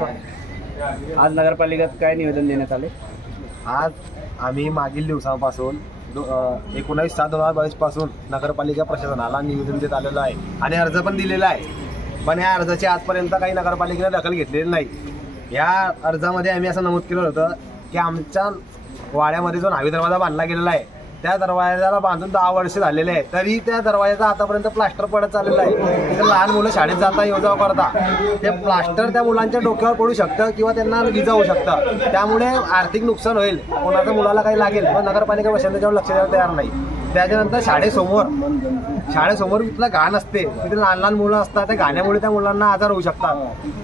आज नगरपालिकेत काय निवेदन देण्यात आले? आज आम्ही मागील दिवसांपासून 19/7/2022 पासून नगरपालिका प्रशासनाला निवेदन देत आलेलं आहे आणि अर्ज पण दिलेला आहे, पण या अर्जाची आजपर्यंत काही नगरपालिकेने दखल घेतलेली नाही। या अर्जामध्ये आम्ही असं नमूद केलं होतं की आमच्या वाड्यामध्ये जो न्हावी दरवाजा बांधला गेलेला आहे त्या दरवाजाला बांधून 10 वर्ष झालेले आहे, तरी त्या दरवाजाचा आतापर्यंत प्लास्टर पडत चाललेला आहे। तर लहान मुलं शाळेत जाता येऊ जाऊ करता ते प्लास्टर त्या मुलांच्या डोक्यावर पडू शकतं किंवा त्यांना विजा होऊ शकतं, त्यामुळे आर्थिक नुकसान होईल, कोणाच्या मुलाला काही लागेल, पण नगरपालिका प्रशासन त्याच्यावर लक्ष द्यायला तयार नाही। त्याच्यानंतर शाळेसमोर इथलं घाण असते, तिथे लहान लहान मुलं असतात, त्या घाण्यामुळे त्या मुलांना आजार होऊ शकतात।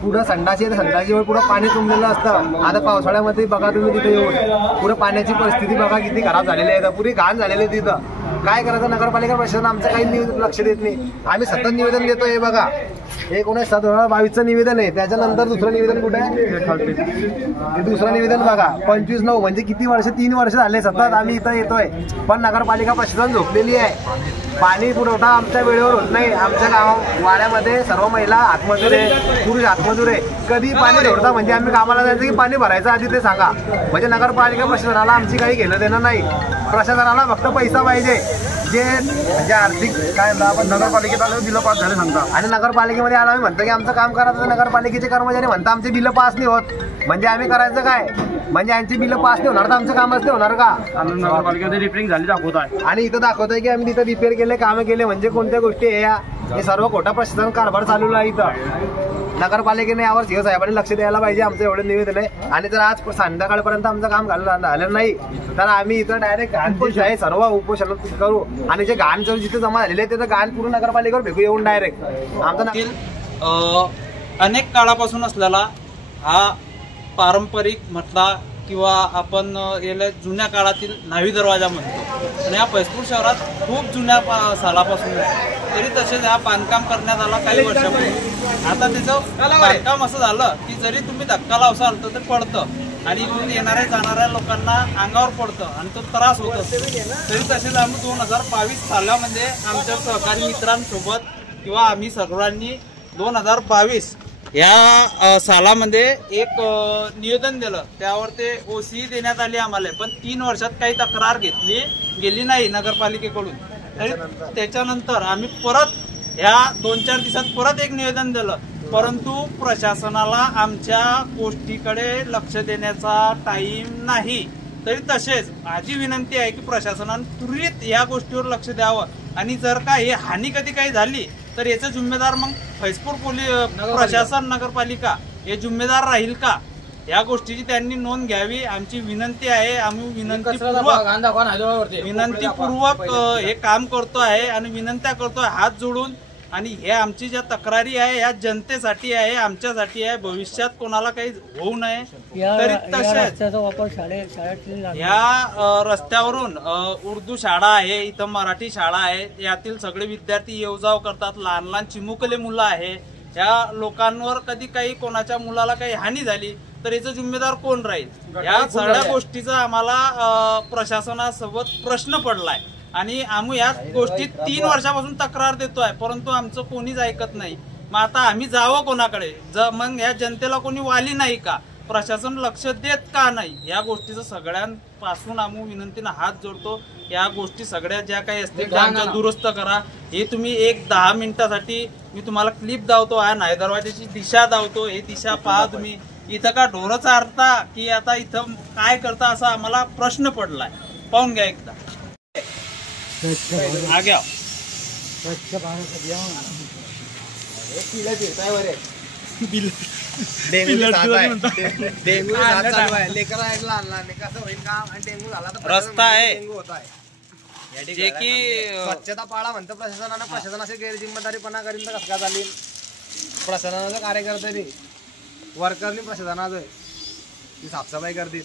पुढं संडासी संडासीवर पुढं पाणी तुंबलेलं असतं। आता पावसाळ्यामध्ये बघा तुम्ही तिथे येऊन पुढे पाण्याची परिस्थिती बघा किती खराब झालेली आहे, पुरी घाण झालेली आहे। तिथं काय करायचं नगरपालिका प्रशासन आमचं काही लक्ष देत नाही। आम्ही सतत निवेदन देतो, हे बघा 19/7/2022चं निवेदन आहे, त्याच्यानंतर दुसरं निवेदन कुठे आहे? दुसरं निवेदन बघा 25/9 म्हणजे किती वर्ष, 3 वर्ष झाले सतत आम्ही इथं येतोय, पण नगरपालिका प्रशासन झोपलेली आहे। पाणी पुरवठा आमच्या वेळेवर होत नाही। आमच्या वाड्यामध्ये सर्व महिला आत्मजूर आहे, पुरुष आत्मजूर आहे, कधी पाणी सोडता म्हणजे आम्ही कामाला जायचं की पाणी भरायचं आधी ते सांगा, म्हणजे नगरपालिका प्रशासनाला आमची काही घेणं देणं नाही। प्रशासनाला फक्त पैसा पाहिजे, जे म्हणजे आर्थिक काय आपण नगरपालिकेत आलं बिलं पास झाले सांगता, आणि नगरपालिकेमध्ये आलं आम्ही म्हणतो की आमचं काम करा, तर नगरपालिकेचे कर्मचारी म्हणता आमचे बिलं पास नाही होत, म्हणजे आम्ही करायचं काय? म्हणजे यांची बिलं पास नाही होणार तर आमचं कामच नाही होणार का? नगरपालिकेमध्ये रिपेअरिंग झाली दाखवत आहे आणि इथं दाखवतोय की आम्ही तिथं रिपेअर केले, कामं केले, म्हणजे कोणत्या गोष्टी आहे या? हे सर्व खोटा प्रशासन कारभार चालू आहे इथं। नगरपालिकेने यावर सीओ साहेबांनी लक्ष द्यायला पाहिजे, आमचं एवढं निवेदन आहे। आणि जर आज संध्याकाळपर्यंत आमचं काम झालं नाही तर आम्ही इथं डायरेक्ट घाण आहे सर्व उपोषण करू, आणि जे घाण जिथे जमा झालेले आहे तिथं घाण पूर्ण नगरपालिकेवर फेकू येऊन डायरेक्ट। आमचा अनेक काळापासून असलेला हा पारंपरिक म्हटला किंवा आपण याला जुन्या काळातील न्हावी दरवाजा म्हणतो, आणि हा फैजपूर शहरात खूप जुन्या सालापासून आहे, तरी तसेच हा बांधकाम करण्यात आला काही वर्षापूर्वी। आता त्याचं बांधकाम असं झालं की जरी तुम्ही धक्का लावसाल तर ते पडतं आणि येणाऱ्या जाणाऱ्या लोकांना अंगावर पडतं आणि तो त्रास होत असतो। तरी तसेच आम्ही 2022 सालामध्ये आमच्या सहकारी मित्रांसोबत किंवा आम्ही सर्वांनी 2022 या सालामध्ये एक निवेदन दिलं, त्यावर ते OC देण्यात आली आम्हाला, पण 3 वर्षात काही तक्रार घेतली गेली नाही नगरपालिकेकडून। तरी त्याच्यानंतर आम्ही परत ह्या 2-4 दिवसात परत एक निवेदन दिलं, परंतु प्रशासनाला आमच्या गोष्टीकडे लक्ष देण्याचा टाइम नाही। तरी तसेच माझी विनंती आहे की प्रशासनाने त्वरित या गोष्टीवर लक्ष द्यावं, आणि जर का हे हानी कधी काही झाली तर याचा जिम्मेदार मग फैजपूर प्रशासन नगरपालिका हे जिम्मेदार राहील का? या गोष्टीची त्यांनी नोंद घ्यावी, आमची विनंती आहे। आम्ही विनंतीपूर्वक हे काम करतो आहे आणि विनंत्या करतोय हात जोडून, आणि हे आमची ज्या तक्रारी आहे या जनतेसाठी आहे, आमच्यासाठी आहे, भविष्यात कोणाला काही होऊ नये। तरी तसेच या रस्त्यावरून उर्दू शाळा आहे, इथं मराठी शाळा आहे, यातील सगळे विद्यार्थी येऊ जाऊ करतात, लहान लहान चिमुकले मुलं आहे। या लोकांवर कधी काही कोणाच्या मुलाला काही हानी झाली तर याचा जिम्मेदार कोण राहील? या सगळ्या गोष्टीचा आम्हाला प्रशासनासोबत प्रश्न पडलाय, आणि आम्ही या गोष्टीत 3 वर्षापासून तक्रार देतोय, परंतु आमचं कोणीच ऐकत नाही। मग आता आम्ही जावं कोणाकडे? मग या जनतेला कोणी वाली नाही का? प्रशासन लक्ष देत का नाही? या गोष्टीचं सगळ्यांपासून आम्ही विनंतीनं हात जोडतो, या गोष्टी सगळ्या ज्या काही असतील आमच्या दुरुस्त करा। हे तुम्ही 10 मिनिटासाठी मी तुम्हाला क्लिप दावतो, हा न्हावी दरवाजाची दिशा दावतो, हे दिशा पहा तुम्ही। इथं का ढोरं चारता की आता इथं काय करता असा आम्हाला प्रश्न पडलाय, पाहून घ्या एकदा। आग्या स्वच्छ भारत अभियान रस्ता आहे जे की स्वच्छता पाळा म्हणतं प्रशासनानं, प्रशासनाची गैरजिम्मेदारीपणा करीन तर कसं काय चालेल? प्रशासनाचं कार्यकर्ते वर्करनी प्रशासनाचं साफसफाई करतील।